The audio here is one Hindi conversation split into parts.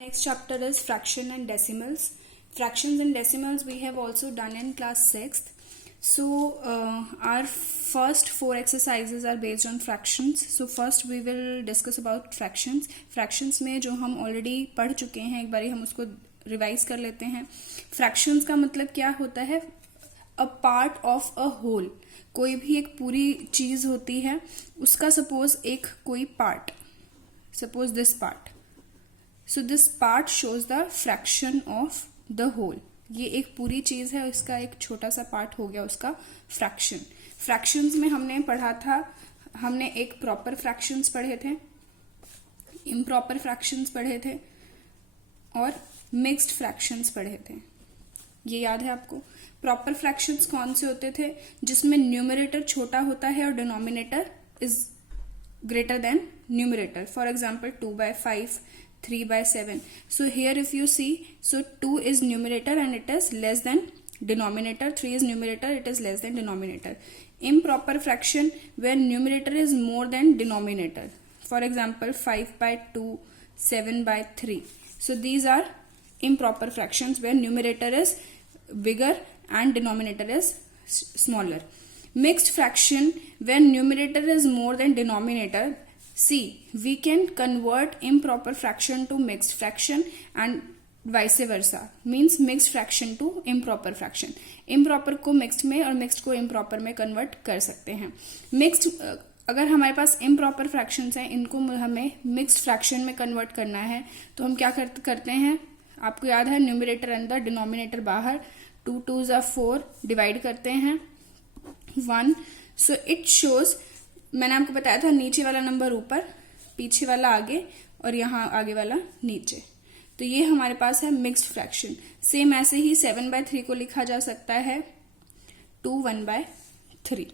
Next chapter is fraction and decimals. Fractions and decimals we have also done in class 6th. So our first 4 exercises are based on fractions. So first we will discuss about fractions. Fractions में जो हम already पढ़ चुके हैं, एक बारी हम उसको रिवाइज कर लेते हैं. Fractions का मतलब क्या होता है? A part of a whole. कोई भी एक पूरी चीज होती है, उसका सपोज एक कोई part, suppose this part. So this part shows the fraction of the whole. ये एक पूरी चीज है, इसका एक छोटा सा पार्ट हो गया उसका फ्रैक्शन. फ्रैक्शंस में हमने पढ़ा था, हमने एक प्रॉपर फ्रैक्शंस पढ़े थे, इम्प्रॉपर फ्रैक्शंस पढ़े थे और मिक्स्ड फ्रैक्शंस पढ़े थे. ये याद है आपको? प्रॉपर फ्रैक्शंस कौन से होते थे? जिसमें न्यूमरेटर छोटा होता है और denominator is greater than numerator. For example 2/5, 3/7. So here if you see, so 2 is numerator and it is less than denominator. 3 is numerator, it is less than denominator. Improper fraction where numerator is more than denominator. For example 5/2, 7/3. So these are improper fractions where numerator is bigger and denominator is smaller. Mixed fraction where numerator is more than denominator. See, we can convert improper fraction to mixed fraction and vice versa. Means mixed fraction to improper fraction. Improper को mixed में और mixed को improper में convert कर सकते हैं. Mixed अगर हमारे पास improper fractions हैं, इनको हमें mixed fraction में convert करना है, तो हम क्या करते हैं? आपको याद है, न्यूमरेटर अंदर डिनोमिनेटर बाहर, 2 2s are 4, डिवाइड करते हैं 1. सो इट शोज, मैंने आपको बताया था नीचे वाला नंबर ऊपर, पीछे वाला आगे और यहाँ आगे वाला नीचे. तो ये हमारे पास है मिक्स्ड फ्रैक्शन. सेम ऐसे ही 7/3 को लिखा जा सकता है 2 1/3.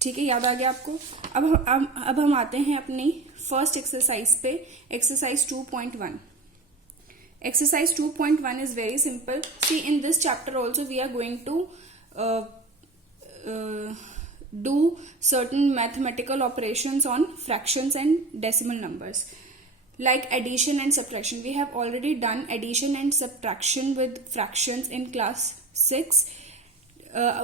ठीक है, याद आ गया आपको? अब हम आते हैं अपनी फर्स्ट एक्सरसाइज पे, exercise 2.1. Exercise 2.1 is very simple. See, in this chapter also we are going to do certain mathematical operations on fractions and decimal numbers, like addition and subtraction. We have already done addition and subtraction with fractions in class 6.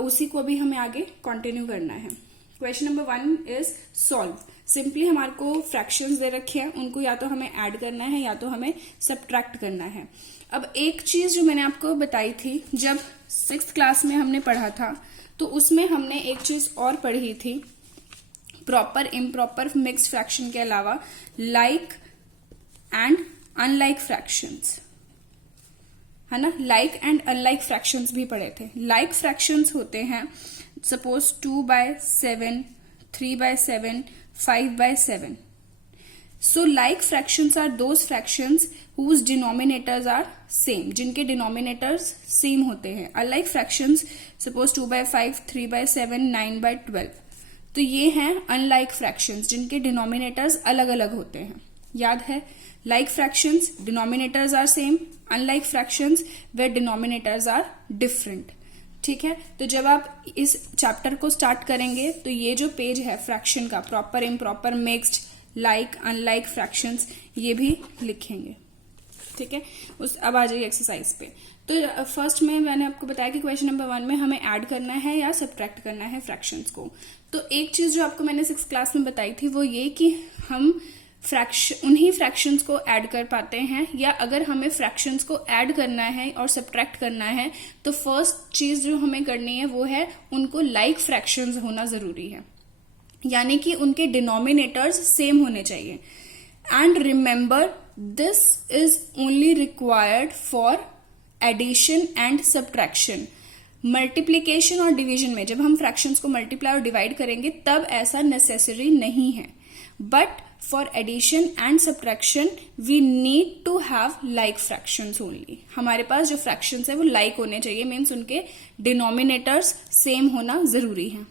उसी को अभी हमें आगे continue करना है. Question number 1 is solve. Simply हमारे को फ्रैक्शंस दे रखे हैं, उनको या तो हमें ऐड करना है या तो हमें सब्ट्रैक्ट करना है. अब एक चीज जो मैंने आपको बताई थी जब 6th क्लास में हमने पढ़ा था, तो उसमें हमने एक चीज और पढ़ी थी, प्रॉपर इम्प्रॉपर मिक्स्ड फ्रैक्शन के अलावा लाइक एंड अनलाइक फ्रैक्शंस, है ना? लाइक एंड अनलाइक फ्रैक्शंस भी पढ़े थे. लाइक फ्रैक्शंस होते हैं suppose 2/7, 3/7, 5/7. So like fractions are those fractions whose denominators are same, जिनके denominators same होते हैं. Unlike fractions suppose 2/5, 3/7, 9/12. तो ये हैं unlike fractions जिनके denominators अलग अलग होते हैं. याद है? Like fractions denominators are same, unlike fractions where denominators are different. ठीक है, तो जब आप इस चैप्टर को स्टार्ट करेंगे तो ये जो पेज है फ्रैक्शन का, proper improper mixed like unlike fractions, ये भी लिखेंगे. ठीक है, अब आ जाइए एक्सरसाइज पे. तो फर्स्ट में मैंने आपको बताया कि क्वेश्चन नंबर 1 में हमें ऐड करना है या सब्ट्रैक्ट करना है फ्रैक्शंस को. तो एक चीज जो आपको मैंने 6th क्लास में बताई थी वो ये कि हम उन्हीं फ्रैक्शंस को ऐड कर पाते हैं, या अगर हमें फ्रैक्शंस को ऐड करना है और सब्ट्रैक्ट करना है तो फर्स्ट चीज जो हमें करनी है वो है उनको लाइक फ्रैक्शंस होना जरूरी है, यानी कि उनके डिनोमिनेटर्स सेम होने चाहिए. And remember this is only required for addition and subtraction. Multiplication और डिवीजन में जब हम फ्रैक्शंस को मल्टीप्लाई और डिवाइड करेंगे तब ऐसा नेसेसरी नहीं है, but for addition and subtraction we need to have like fractions only. हमारे पास जो fractions है वो like होने चाहिए, मीन्स उनके denominators same होना जरूरी है.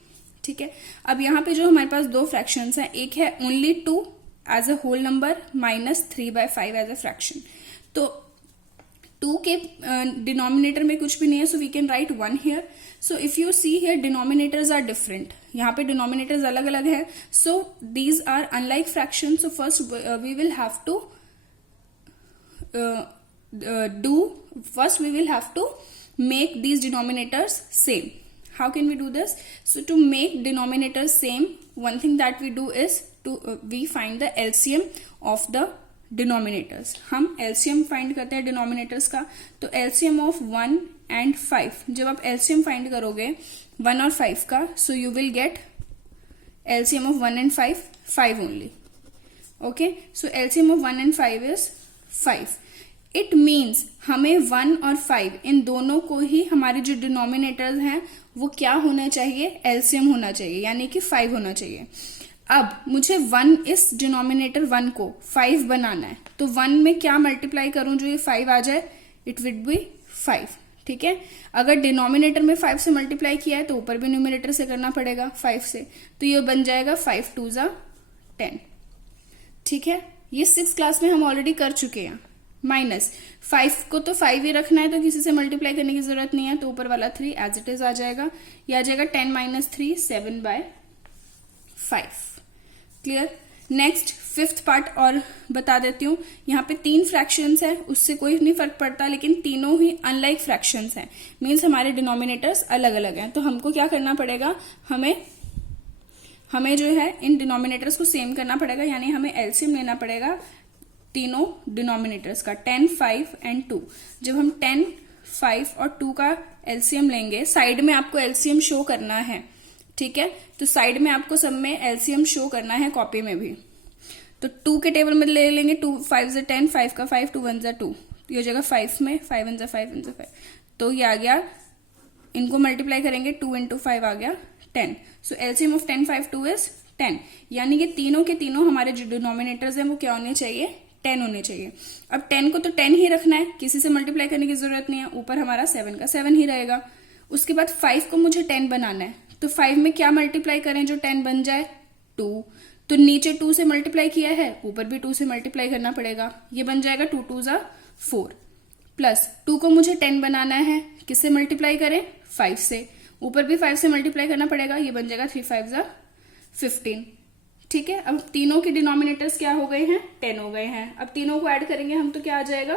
ठीक है, अब यहाँ पे जो हमारे पास 2 fractions हैं, एक है only 2 as a whole number minus 3/5 as a fraction. तो 2 के डिनोमिनेटर में कुछ भी नहीं है, so we can write 1 here. So if you see here denominators are different, यहाँ पे डिनोमिनेटर्स अलग अलग है, so these are unlike fraction. So first we will have to do, first we will have to make these denominators same. How can we do this? So to make denominators same, one thing that we do is we find the LCM of the denominators. हम LCM find करते हैं denominators का. तो LCM of 1 and 5, जब आप LCM find करोगे 1 और 5 का, so you will get LCM of 1 and 5 only. Okay, so LCM of 1 and 5 is 5. It means हमें 1 और 5 इन दोनों को ही हमारे जो डिनोमिनेटर्स हैं वो क्या होना चाहिए, एलसीएम होना चाहिए, यानी कि 5 होना चाहिए. अब मुझे 1 इस डिनोमिनेटर 1 को 5 बनाना है, तो 1 में क्या मल्टीप्लाई करूं जो ये 5 आ जाए, इट विल बी 5. ठीक है, अगर डिनोमिनेटर में 5 से मल्टीप्लाई किया है तो ऊपर भी न्यूमिनेटर से करना पड़ेगा 5 से, तो ये बन जाएगा 5 2 जा 10. ठीक है, ये 6 क्लास में हम ऑलरेडी कर चुके हैं. माइनस 5 को तो 5 ही रखना है, तो किसी से मल्टीप्लाई करने की जरूरत नहीं है, तो ऊपर वाला 3 एज इट इज आ जाएगा. ये आ जाएगा 10 minus 3 7/5. Clear. Next 5th part और बता देती हूँ. यहाँ पे 3 फ्रैक्शंस है, उससे कोई नहीं फर्क पड़ता, लेकिन तीनों ही अनलाइक फ्रैक्शंस हैं, मीन्स हमारे डिनोमिनेटर्स अलग अलग हैं. तो हमको क्या करना पड़ेगा, हमें जो है इन डिनोमिनेटर्स को सेम करना पड़ेगा, यानी हमें एलसीएम लेना पड़ेगा तीनों डिनोमिनेटर्स का, 10 5 एंड 2. जब हम 10 5 और 2 का एलसीएम लेंगे, साइड में आपको एलसीएम शो करना है. ठीक है, तो साइड में आपको सब में एलसीएम शो करना है, कॉपी में भी. तो 2 के टेबल में ले लेंगे, 2 5 जा 10, 5 का 5, 2 1 जा 2, ये हो जाएगा 5 में, 5 1 जा 5 1 जा 5, तो ये आ गया. इनको मल्टीप्लाई करेंगे, 2 into 5 आ गया 10. सो एलसीएम ऑफ 10 5 2 इज 10, यानी कि तीनों के तीनों हमारे जो डिनोमिनेटर्स हैं वो क्या होने चाहिए, 10 होने चाहिए. अब 10 को तो 10 ही रखना है, किसी से मल्टीप्लाई करने की जरूरत नहीं है, ऊपर हमारा 7 का 7 ही रहेगा. उसके बाद 5 को मुझे 10 बनाना है, तो 5 में क्या मल्टीप्लाई करें जो 10 बन जाए, 2. तो नीचे 2 से मल्टीप्लाई किया है, ऊपर भी 2 से मल्टीप्लाई करना पड़ेगा, ये बन जाएगा 2 2 जा 4. प्लस 2 को मुझे 10 बनाना है, किससे मल्टीप्लाई करें, 5 से, ऊपर भी 5 से मल्टीप्लाई करना पड़ेगा, ये बन जाएगा 3 5 जा 15. ठीक है, अब तीनों के डिनोमिनेटर्स क्या हो गए हैं, 10 हो गए हैं. अब तीनों को ऐड करेंगे हम, तो क्या आ जाएगा,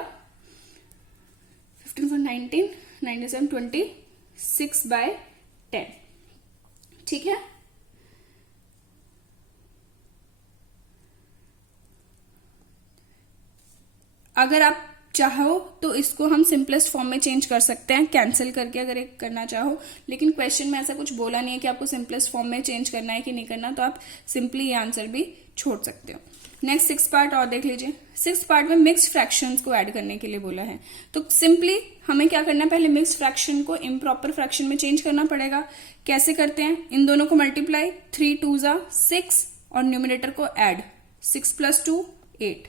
15 4 19 97 26/10. ठीक है, अगर आप चाहो तो इसको हम सिंपलेस्ट फॉर्म में चेंज कर सकते हैं, कैंसिल करके अगर एक करना चाहो, लेकिन क्वेश्चन में ऐसा कुछ बोला नहीं है कि आपको सिंपलेस्ट फॉर्म में चेंज करना है कि नहीं करना, तो आप सिंपली ये आंसर भी छोड़ सकते हो. नेक्स्ट 6th पार्ट और देख लीजिए. 6th पार्ट में मिक्स्ड फ्रैक्शंस को ऐड करने के लिए बोला है, तो सिंपली हमें क्या करना है, पहले मिक्स्ड फ्रैक्शन को इम्प्रॉपर फ्रैक्शन में चेंज करना पड़ेगा. कैसे करते हैं, इन दोनों को मल्टीप्लाई, 3 2 जा 6 और न्यूमिनेटर को ऐड, 6 + 2 8.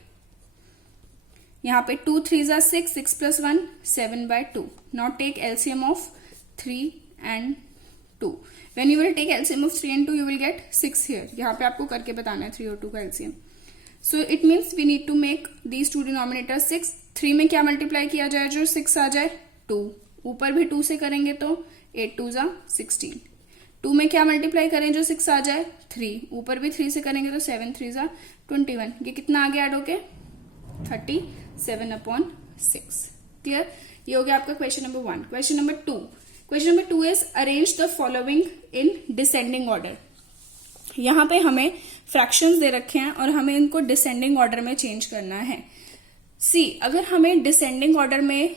यहाँ पे 2 3 जा 6, 6 + 1 7/2. Now take LCM of 3 and 2. When you will take LCM of 3 and 2, you will get 6 here. यहाँ पे आपको करके बताना है 3 और 2 का LCM. So it means we need to make these two denominators 6. 3 में क्या मल्टीप्लाई किया जाए जो 6 आ जाए, 2. ऊपर भी 2 से करेंगे तो 8 2 जा 16. 2 में क्या मल्टीप्लाई करें जो 6 आ जाए, 3. ऊपर भी 3 से करेंगे तो 7 3 जा 21. ये कितना आ गया ऐड होके, 37/6. क्लियर, ये हो गया आपका question number 1. Question number 2. Question number 2 is arrange the following in descending order. यहाँ पे हमें फ्रैक्शंस दे रखे हैं और हमें इनको डिसेंडिंग ऑर्डर में चेंज करना है. सी, अगर हमें डिसेंडिंग ऑर्डर में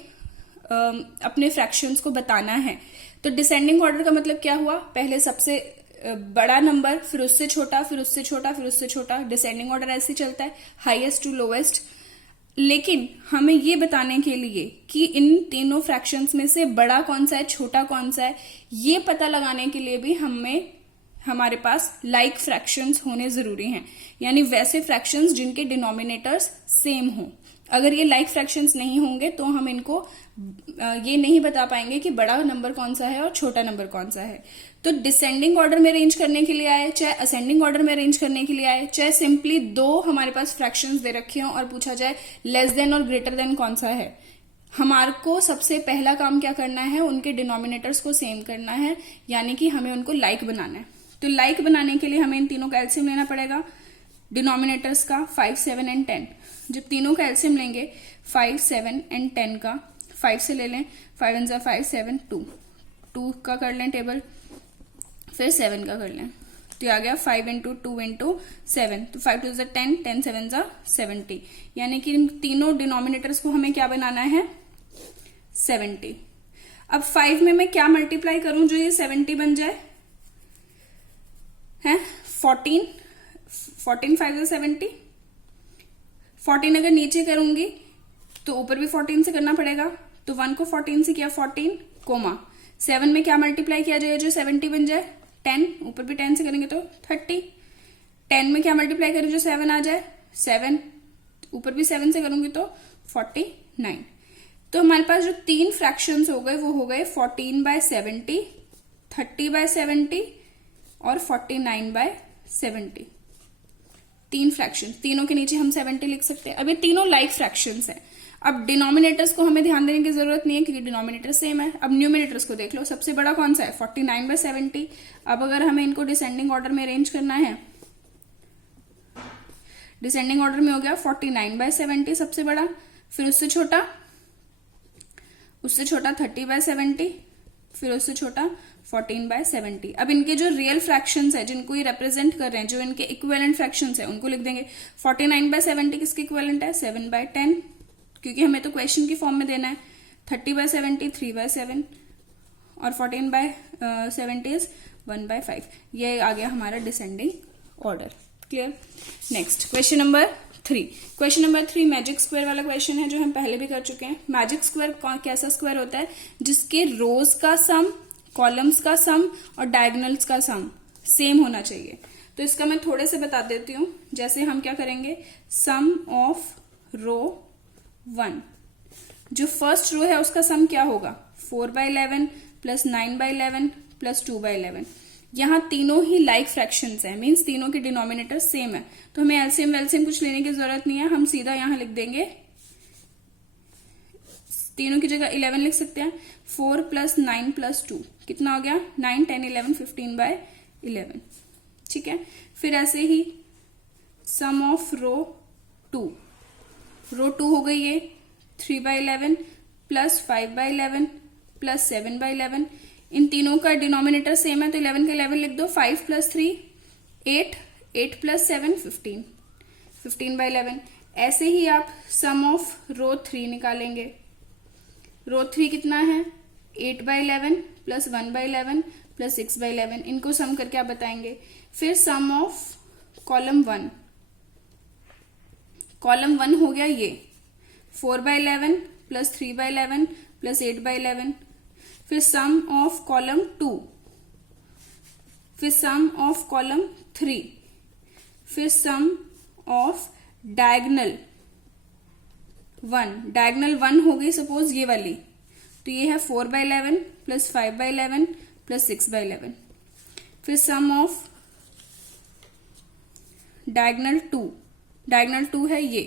अपने फ्रैक्शंस को बताना है, तो डिसेंडिंग ऑर्डर का मतलब क्या हुआ, पहले सबसे बड़ा नंबर, फिर उससे छोटा, फिर उससे छोटा, फिर उससे छोटा. डिसेंडिंग ऑर्डर ऐसे चलता है, हाईएस्ट टू लोवेस्ट. लेकिन हमें ये बताने के लिए कि इन तीनों फ्रैक्शंस में से बड़ा कौन सा है, छोटा कौन सा है, ये पता लगाने के लिए भी हमारे पास लाइक फ्रैक्शंस होने जरूरी हैं, यानी वैसे फ्रैक्शंस जिनके डिनोमिनेटर्स सेम हो. अगर ये लाइक फ्रैक्शंस नहीं होंगे तो हम इनको ये नहीं बता पाएंगे कि बड़ा नंबर कौन सा है और छोटा नंबर कौन सा है. तो डिसेंडिंग ऑर्डर में अरेंज करने के लिए आए, चाहे असेंडिंग ऑर्डर में अरेंज करने के लिए आए, चाहे सिंपली 2 हमारे पास फ्रैक्शंस दे रखे हों और पूछा जाए लेस देन और ग्रेटर देन कौन सा है, हमारे को सबसे पहला काम क्या करना है, उनके डिनोमिनेटर्स को सेम करना है, यानी कि हमें उनको लाइक बनाना है. तो लाइक बनाने के लिए हमें इन तीनों का एलसीएम लेना पड़ेगा डिनोमिनेटर्स का, 5 7 एंड 10. जब तीनों का एलसीएम लेंगे, 5, 7 एंड 10 का 5 से ले लें, 5 वन ज़ा 5, 7, 2 का कर लें टेबल, फिर 7 का कर लें, तो ये आ गया 5 इंटू 2 इंटू 7, तो 5 टू ज़ा 10, 10 7 ज़ा 70, यानी कि इन तीनों डिनोमिनेटर्स को हमें क्या बनाना है 70। अब 5 में मैं क्या मल्टीप्लाई करूं जो ये 70 बन जाए, है 14, 14 5 ज़ा 70, 14 अगर नीचे करूंगी तो ऊपर भी 14 से करना पड़ेगा, तो 1 को 14 से किया 14, कोमा 7 में क्या मल्टीप्लाई किया जाए जो 70 बन जाए 10, ऊपर भी 10 से करेंगे तो 30, 10 में क्या मल्टीप्लाई करें जो 7 आ जाए 7, ऊपर भी 7 से करूंगी तो 49। तो हमारे पास जो तीन फ्रैक्शंस हो गए वो हो गए 14/70, 30/70 और 49/70। तीन फ्रैक्शन, तीनों के नीचे हम 70 लिख सकते हैं। अब ये तीनों लाइक फ्रैक्शंस हैं। अब डिनोमिनेटर्स को हमें ध्यान देने की जरूरत नहीं है क्योंकि डिनोमिनेटर सेम है। अब न्यूमिनेटर्स को देख लो, सबसे बड़ा कौन सा है 49/70। अब अगर हमें इनको डिसेंडिंग ऑर्डर में अरेंज करना है, डिसेंडिंग ऑर्डर में हो गया 49/70 सबसे बड़ा, फिर उससे छोटा 30/70, फिर उससे छोटा 14/70। अब इनके जो रियल फ्रैक्शंस है जिनको ये रिप्रेजेंट कर रहे हैं, जो इनके इक्विवेलेंट फ्रैक्शंस है उनको लिख देंगे। 49/70 किसके इक्विवेलेंट है 7/10, क्योंकि हमें तो क्वेश्चन की फॉर्म में देना है। 30/70 3/7 और 14/70 इज 1/5। ये आ गया हमारा descending order. Clear. Next question number 3। Question number 3 magic square वाला क्वेश्चन है जो हम पहले भी कर चुके हैं। मैजिक स्क्वायर कैसा स्क्वायर होता है जिसके रोज का सम, कॉलम्स का सम और डायगोनल्स का सम सेम होना चाहिए। तो इसका मैं थोड़े से बता देती हूँ। जैसे हम क्या करेंगे, सम ऑफ रो 1, जो फर्स्ट रो है उसका सम क्या होगा 4/11 प्लस 9/11 प्लस 2/11। यहाँ तीनों ही लाइक फ्रैक्शंस हैं, मीन्स तीनों के डिनोमिनेटर सेम है, तो हमें एलसीएम वेलसीएम कुछ लेने की जरूरत नहीं है। हम सीधा यहाँ लिख देंगे, तीनों की जगह 11 लिख सकते हैं। 4 प्लस 9 प्लस 2 कितना हो गया 9, 10, 11, 15/11। ठीक है। फिर ऐसे ही सम ऑफ रो 2, रो 2 हो गई ये 3/11 प्लस 5/11 प्लस 7/11। इन तीनों का डिनोमिनेटर सेम है तो 11 का 11 लिख दो। 5 प्लस 3 8, 8 प्लस 7 15, 15/11। ऐसे ही आप सम ऑफ रो 3 निकालेंगे। रो 3 कितना है 8/11 प्लस 1/11 प्लस 6/11। इनको सम करके आप बताएंगे। फिर सम ऑफ कॉलम 1, कॉलम 1 हो गया ये 4/11 प्लस 3/11 प्लस 8/11। फिर सम ऑफ कॉलम 2, फिर सम ऑफ कॉलम 3, फिर सम ऑफ डायगोनल 1। डायगोनल 1 हो गई सपोज ये वाली, तो ये है 4/11 प्लस 5/11 प्लस 6/11। फिर सम ऑफ डायगोनल 2, डायगोनल 2 है ये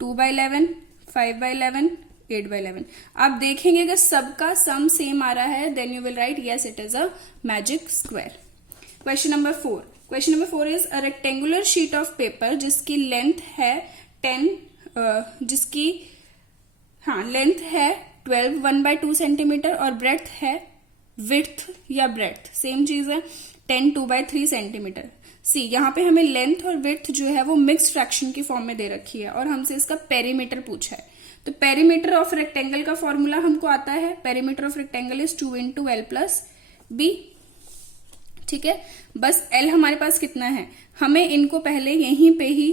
2/11 5/11 8/11। आप देखेंगे अगर सबका सम सेम आ रहा है then you will write yes it is a magic square. Question number 4। Question number 4 is a rectangular sheet of paper जिसकी लेंथ है 10, जिसकी लेंथ है 12 1/2 सेंटीमीटर और ब्रेड्थ है, विड्थ या ब्रेड्थ सेम चीज है 10 2/3 सेंटीमीटर। सी यहाँ पे हमें लेंथ और विड्थ जो है वो मिक्स्ड फ्रैक्शन की फॉर्म में दे रखी है और हमसे इसका पेरीमीटर पूछा है। तो पेरीमीटर ऑफ रेक्टेंगल का फॉर्मूला हमको आता है, perimeter of rectangle is 2 into L plus B. ठीक है, बस एल हमारे पास कितना है, हमें इनको पहले यहीं पे ही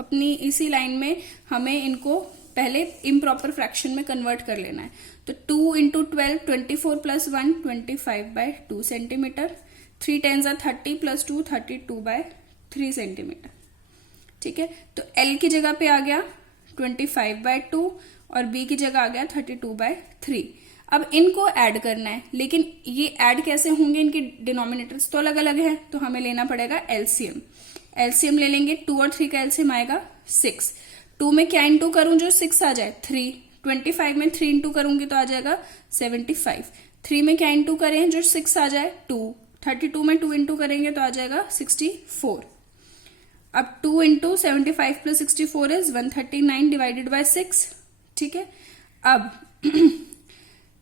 अपनी इसी लाइन में हमें इनको पहले इम्प्रॉपर फ्रैक्शन में कन्वर्ट कर लेना है। तो 2 into 12 24 plus 1 25/2 centimetre, 3 10 30 plus 2 32/3 centimetre. ठीक है, तो एल की जगह पे आ गया 25/2 और बी की जगह आ गया 32/3। अब इनको ऐड करना है, लेकिन ये ऐड कैसे होंगे, इनके डिनोमिनेटर्स तो अलग अलग है, तो हमें लेना पड़ेगा एलसीएम। एलसीएम ले लेंगे, 2 और 3 का एलसीएम आएगा 6। 2 में क्या इंटू करूं जो 6 आ जाए 3, 25 में 3 इंटू करूंगी तो आ जाएगा 75। 3 में क्या इंटू करें जो 6 आ जाए 2, 32 में 2 इंटू करेंगे तो आ जाएगा 64। अब 2 into 75 plus 64 is 139 divided by 6, ठीक है। अब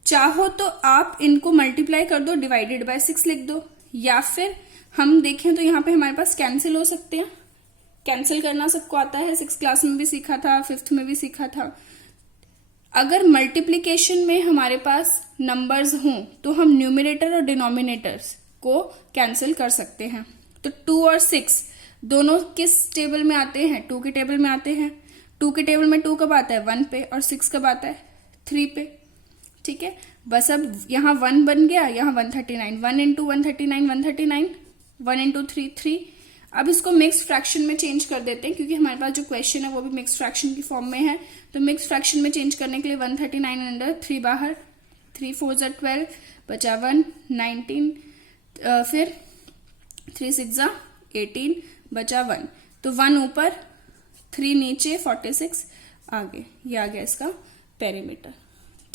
चाहो तो आप इनको मल्टीप्लाई कर दो, डिवाइडेड बाय 6 लिख दो, या फिर हम देखें तो यहाँ पे हमारे पास कैंसिल हो सकते हैं। कैंसिल करना सबको आता है, 6 क्लास में भी सीखा था, 5th में भी सीखा था। अगर मल्टीप्लिकेशन में हमारे पास नंबर्स हों तो हम न्यूमरेटर और डिनोमिनेटर्स को कैंसिल कर सकते हैं। तो 2 और 6 दोनों किस टेबल में आते हैं? 2 के टेबल में आते हैं। 2 के टेबल में 2 कब आता है? 1 पे, और 6 कब आता है? 3 पे। ठीक है, बस अब यहाँ 1 बन गया, यहाँ 139, 1 इंटू 139, 139, 1 इंटू 3, 3। अब इसको मिक्स फ्रैक्शन में चेंज कर देते हैं, क्योंकि हमारे पास जो क्वेश्चन है वो भी मिक्स फ्रैक्शन की फॉर्म में है। तो मिक्स फ्रैक्शन में चेंज करने के लिए 139 अंदर, 3 बाहर, 3 4 जा 12, बचा 1, 19, फिर 3 6 जा 18, बचा 1। तो 1 ऊपर, 3 नीचे, 46 आगे। ये आ गया इसका पेरीमीटर।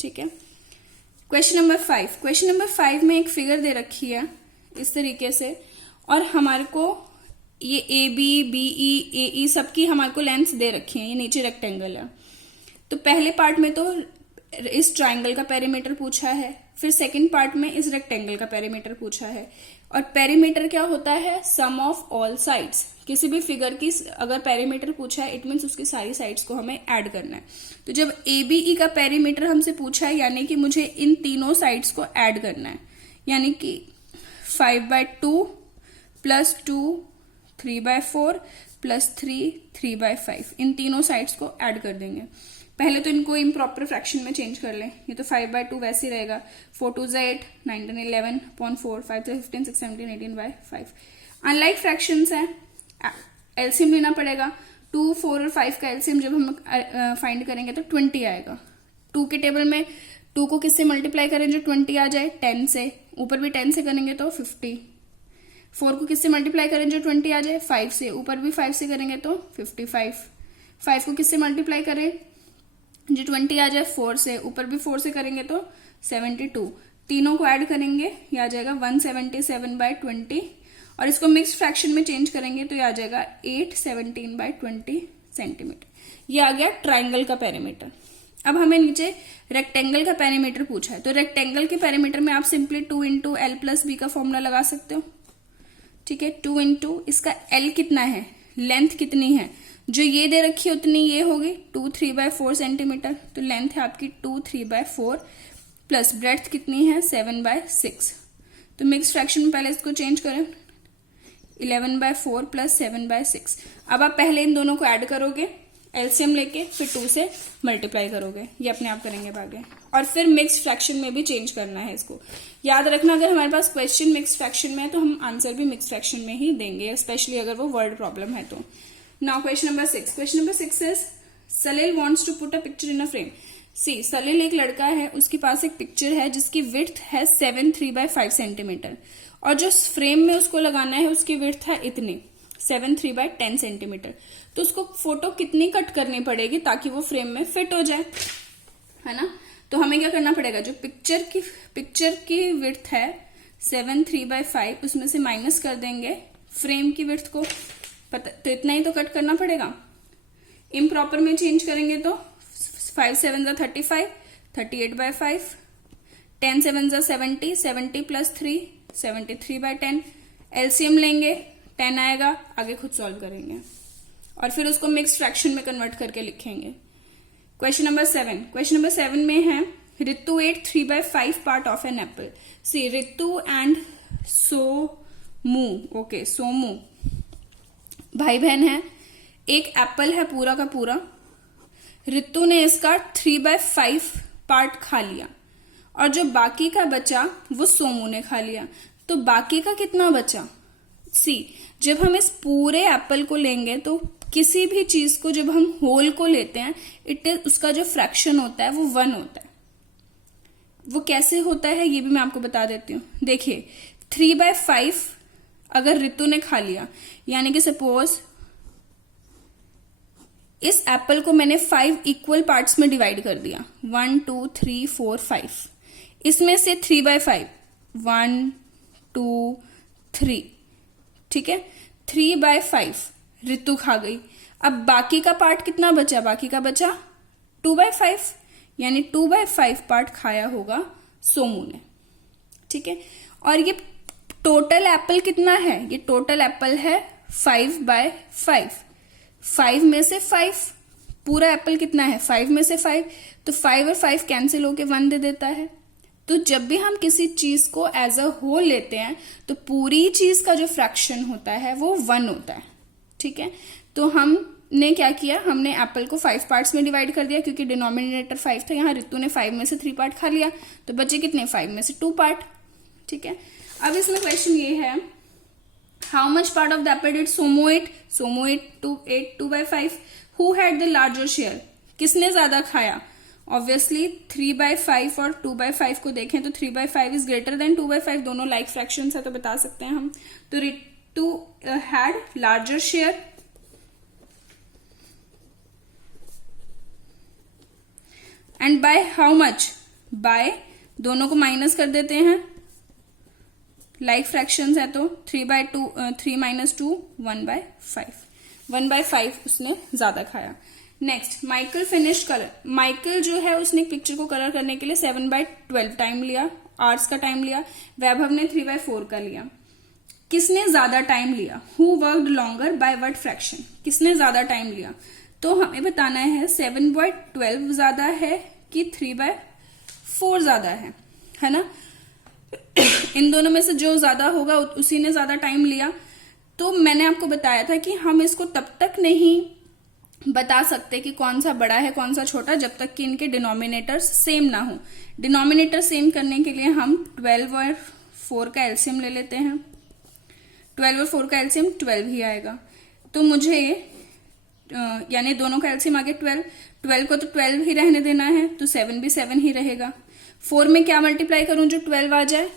ठीक है। Question number 5। क्वेश्चन नंबर 5 में एक फिगर दे रखी है इस तरीके से, और हमारे को ये ए बी बी ई ए ई सबकी हमारे को लेंथ दे रखी है। ये नीचे रेक्टेंगल है। तो पहले पार्ट में तो इस ट्राइंगल का पेरीमीटर पूछा है, फिर सेकंड पार्ट में इस रेक्टेंगल का पेरीमीटर पूछा है। और पेरीमीटर क्या होता है? सम ऑफ ऑल साइड्स। किसी भी फिगर की अगर पेरीमीटर पूछा है, इट मीन्स उसकी सारी साइड्स को हमें ऐड करना है। तो जब ए बी ई का पेरीमीटर हमसे पूछा है, यानी कि मुझे इन तीनों साइड्स को ऐड करना है, यानी कि 5/2 प्लस 2 3/4 प्लस 3 3/5, इन तीनों साइड्स को ऐड कर देंगे। पहले तो इनको इम्प्रॉपर फ्रैक्शन में चेंज कर लें। ये तो 5/2 वैसे ही रहेगा, 4 2 8, 9 10 11 upon 4, 5 3 15 6 17 18/5। अनलाइक फ्रैक्शंस हैं, एलसीएम लेना पड़ेगा। 2 4 और 5 का एलसीएम जब हम फाइंड करेंगे तो 20 आएगा। 2 के टेबल में 2 को किससे मल्टीप्लाई करें जो 20 आ जाए? 10 से। ऊपर भी 10 से करेंगे तो 50। 4 को किससे मल्टीप्लाई करें जो 20 आ जाए? 5 से। ऊपर भी 5 से करेंगे तो 55। 5 को किससे मल्टीप्लाई करें जो 20 आ जाए? 4 से। ऊपर भी 4 से करेंगे तो 72। तीनों को ऐड करेंगे, ये आ जाएगा 177/20, और इसको मिक्स फ्रैक्शन में चेंज करेंगे तो ये आ जाएगा 817/20 सेंटीमीटर। ये आ गया ट्राइंगल का पेरीमीटर। अब हमें नीचे रेक्टेंगल का पेरीमीटर पूछा है, तो रेक्टेंगल के पेरीमीटर में आप simply 2 into L plus B का फॉर्मूला लगा सकते हो। ठीक है, 2 इंटू इसका एल कितना है, लेंथ कितनी है, जो ये दे रखी है उतनी ये होगी 2 3/4 सेंटीमीटर। तो लेंथ है आपकी 2 3/4 प्लस ब्रेड्थ कितनी है 7/6। तो मिक्स फ्रैक्शन में पहले इसको चेंज करें, 11/4 प्लस 7/6। अब आप पहले इन दोनों को ऐड करोगे एलसीएम लेके, फिर 2 से मल्टीप्लाई करोगे, ये अपने आप करेंगे आगे। और फिर मिक्स फ्रैक्शन में भी चेंज करना है इसको। याद रखना, अगर हमारे पास क्वेश्चन मिक्स फ्रैक्शन में है तो हम आंसर भी मिक्स फ्रैक्शन में ही देंगे, स्पेशली अगर वो वर्ड प्रॉब्लम है तो। Now question number 6। Question number 6 is Salil wants to put a picture in a frame. See, Salil एक लड़का है, उसके पास एक पिक्चर है जिसकी विड्थ है 7 3/5 सेंटीमीटर, और जो फ्रेम में उसको लगाना है उसकी विड्थ है इतनी 7 3/10 सेंटीमीटर। तो उसको फोटो कितनी कट करनी पड़ेगी ताकि वो फ्रेम में फिट हो जाए, है ना? तो हमें क्या करना पड़ेगा, जो पिक्चर की विड्थ है 7 3/5, उसमें से माइनस कर देंगे फ्रेम की विड्थ को, तो इतना ही तो कट करना पड़ेगा। इम्प्रॉपर में चेंज करेंगे तो 5 7 जा 35, 38/5, 10 7 जा 70, 70 प्लस 3 73/10। एलसीएम लेंगे, 10 आएगा, आगे खुद सॉल्व करेंगे और फिर उसको मिक्स फ्रैक्शन में कन्वर्ट करके लिखेंगे। Question number 7। क्वेश्चन नंबर 7 में है Ritu ate 3/5 part of an apple. See, Ritu and Somu, okay, Somu भाई बहन है, एक एप्पल है पूरा का पूरा, रितु ने इसका 3/5 पार्ट खा लिया और जो बाकी का बचा वो सोमू ने खा लिया। तो बाकी का कितना बचा? सी, जब हम इस पूरे एप्पल को लेंगे तो किसी भी चीज को जब हम होल को लेते हैं उसका जो फ्रैक्शन होता है वो 1 होता है। वो कैसे होता है ये भी मैं आपको बता देती हूँ। देखिए 3/5 अगर रितु ने खा लिया, यानी कि सपोज इस एप्पल को मैंने 5 इक्वल पार्ट्स में डिवाइड कर दिया, 1 2 3 4 5। इसमें से 3/5 1 2 3, ठीक है, 3/5 रितु खा गई। अब बाकी का पार्ट कितना बचा? बाकी का बचा 2/5, यानी 2/5 पार्ट खाया होगा सोमू ने, ठीक है। और ये टोटल एप्पल कितना है, ये टोटल एप्पल है 5/5, 5 में से 5, पूरा एप्पल कितना है 5 में से 5, तो 5 और 5 कैंसिल होके 1 दे देता है। तो जब भी हम किसी चीज को एज अ होल लेते हैं तो पूरी चीज का जो फ्रैक्शन होता है वो 1 होता है, ठीक है। तो हमने क्या किया, हमने एप्पल को 5 पार्ट्स में डिवाइड कर दिया, क्योंकि डिनोमिनेटर 5 था, यहाँ रितु ने 5 में से 3 पार्ट खा लिया, तो बचे कितने 5 में से 2 पार्ट, ठीक है। अब इसमें क्वेश्चन ये है, how much part of the Apple did Somu eat, Somu eat 2/5, who had the larger share, किसने ज्यादा खाया, ऑब्वियसली 3/5 और 2/5 को देखें तो 3/5 इज ग्रेटर देन 2/5, दोनों लाइक फ्रैक्शंस है तो बता सकते हैं हम। तो Ritu had larger share, and by how much, by दोनों को माइनस कर देते हैं, लाइक फ्रैक्शंस है तो 3 - 2 1/5, 1/5 उसने ज्यादा खाया। Next, Michael finished colour, Michael जो है उसने पिक्चर को कलर करने के लिए 7/12 टाइम लिया, आवर्स का टाइम लिया, वैभव ने 3/4 का लिया। किसने ज्यादा टाइम लिया, who worked longer by what fraction, किसने ज्यादा टाइम लिया, तो हमें बताना है 7/12 ज्यादा है कि 3/4 ज्यादा है ना। इन दोनों में से जो ज्यादा होगा उसी ने ज्यादा टाइम लिया। तो मैंने आपको बताया था कि हम इसको तब तक नहीं बता सकते कि कौन सा बड़ा है कौन सा छोटा, जब तक कि इनके डिनोमिनेटर्स सेम ना हो। डिनोमिनेटर सेम करने के लिए हम 12 और 4 का एलसीएम ले लेते हैं, 12 और 4 का एलसीएम 12 ही आएगा। तो मुझे यानी दोनों का एलसीएम आ गया 12 को तो 12 ही रहने देना है, तो 7 भी 7 ही रहेगा। 4 में क्या मल्टीप्लाई करूं जो 12 आ जाए,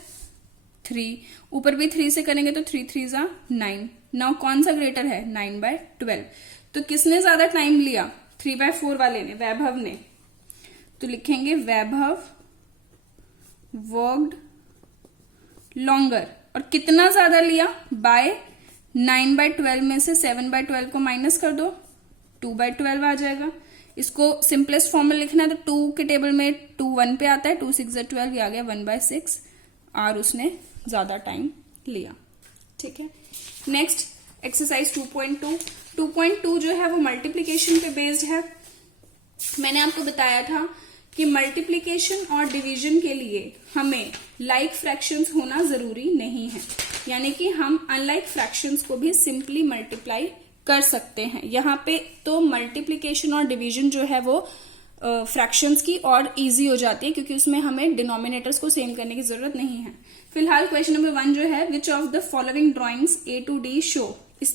3, ऊपर भी 3 से करेंगे तो 3 3 जा 9। नाउ कौन सा ग्रेटर है, 9/12। तो किसने ज्यादा टाइम लिया, 3/4 वाले ने, वैभव ने, तो लिखेंगे वैभव वर्कड लॉन्गर। और कितना ज्यादा लिया, बाय 9/12 में से 7/12 को माइनस कर दो, 2/12 आ जाएगा। इसको सिंपलेस्ट फॉर्म में लिखना है तो 2 के टेबल में 2 1 पे आता है, 2 6 12, ये आ गया 1/6, और उसने ज्यादा टाइम लिया, ठीक है। नेक्स्ट एक्सरसाइज 2.2 जो है वो मल्टीप्लीकेशन पे बेस्ड है। मैंने आपको बताया था कि मल्टीप्लीकेशन और डिवीजन के लिए हमें लाइक फ्रैक्शंस होना जरूरी नहीं है, यानी कि हम अनलाइक फ्रैक्शंस को भी सिंपली मल्टीप्लाई कर सकते हैं। यहाँ पे तो मल्टीप्लीकेशन और डिवीजन जो है वो फ्रैक्शंस की और इजी हो जाती है, क्योंकि उसमें हमें डिनोमिनेटर्स को सेम करने की जरूरत नहीं है। फिलहाल क्वेश्चन नंबर 1 जो है, which of the following drawings A to D show